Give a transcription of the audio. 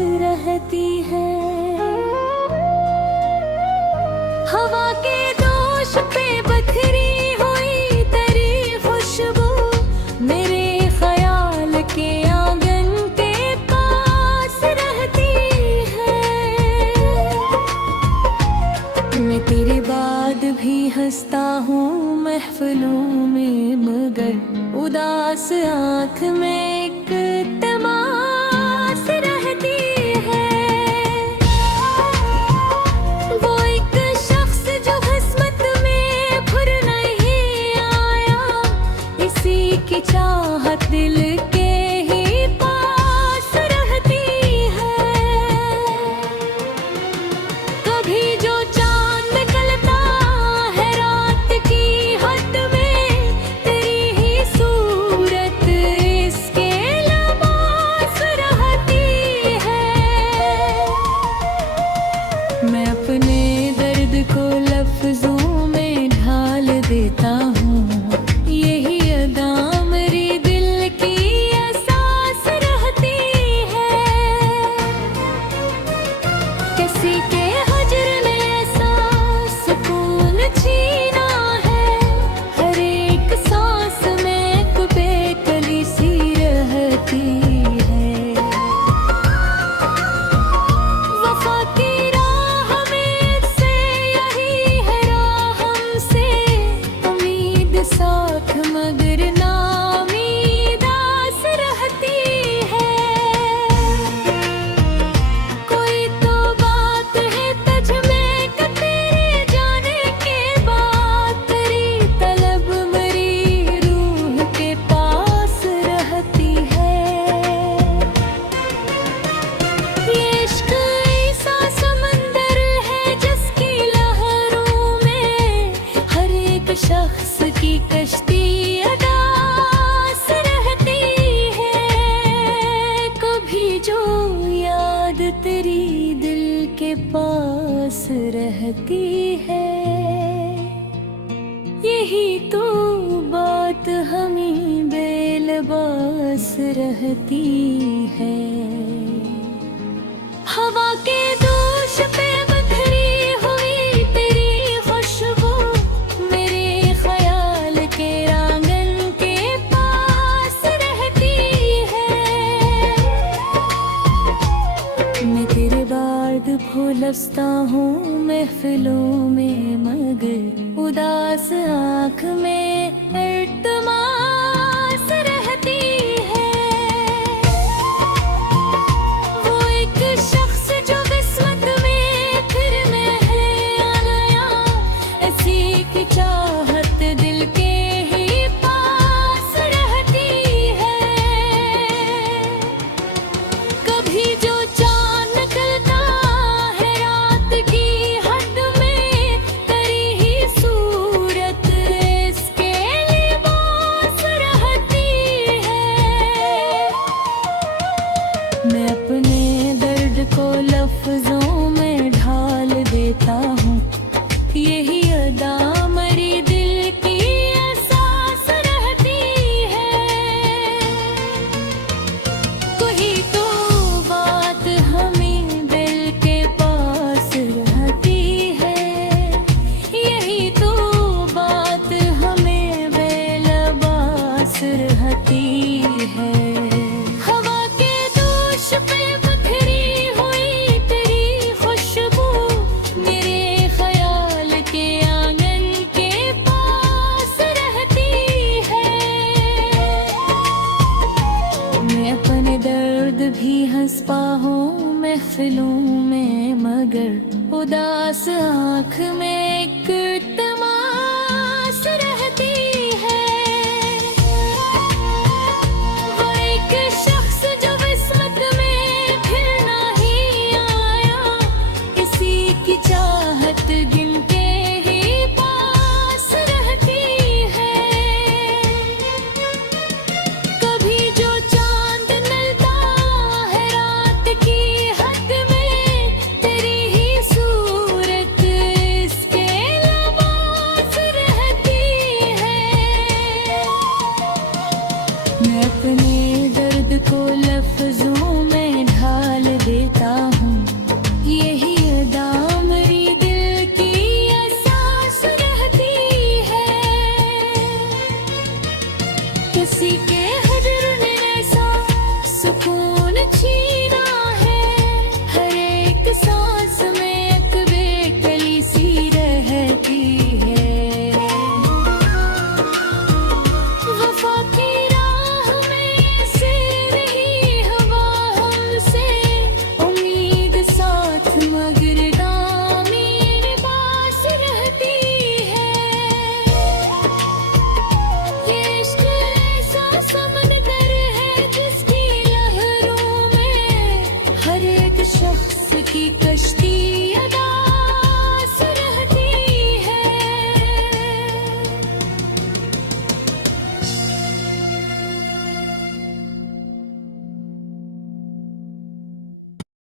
रहती है। हवा के दोष पे बखरी हुई तेरी खुशबू मेरे ख्याल के आंगन के पास रहती है। मैं तेरे बाद भी हंसता हूँ महफिलों में, मगर उदास आँख में एक तमाश रहती है। वो एक शख्स जो किस्मत में फिर नहीं आया, इसी की चाहत दिल के ही पास रहती है। कभी जो चांद निकलता है रात की हद में, तेरी ही सूरत इसके लिबास रहती है। मैं अपने दर्द को लफ्जों में ढाल देता हूँ, यही अदा मेरी दिल की एहसास रहती है। किसी के हजर ने ऐसा सुकून छीना है, हर एक सांस में एक बेकली सी रहती है। वफा की राह में से यही है राह हमसे, उम्मीद साथ मगर नाउम्मीद आस रहती है। कोई तो बात है तुझ में कि तेरे जाने के बाद तेरी तलब मेरी रूह के पास रहती है। ये इश्क ऐसा समंदर है जिसकी लहरों में हर एक शख्स की कश्ती अदास रहती है। कभी जो याद तेरी दिल के पास रहती है, यही तो बात हमें बेलबास रहती है। हवा के दोष पे बखरी हुई तेरी खुशबू मेरे ख्याल के आंगन के पास रहती है। मैं तेरे बाद फूल हंसता हूँ महफिलों में, मगर उदास आँख में इल्तमास रहती है। वो एक शख्स जो किस्मत में फिर नहीं आया, ऐसी की चाहत दिल के ही पास रहती है। कभी जो चांद निकलता है रात की हद में, तेरी ही सूरत इसके लिबास रहती है। मैं अपने दर्द को लफ्जों में ढाल देता हूँ, यही अदा मेरी दिल की एहसास रहती है। कोई तो बात हमें दिल के पास रहती है, यही तो बात हमें बेलबास रहती है। हवा के दोष पे बखरी हुई तेरी खुशबू मेरे ख्याल के आंगन के पास रहती है। मैं अपने दर्द भी हंस पाऊँ महफिलों में, मगर उदास आँख में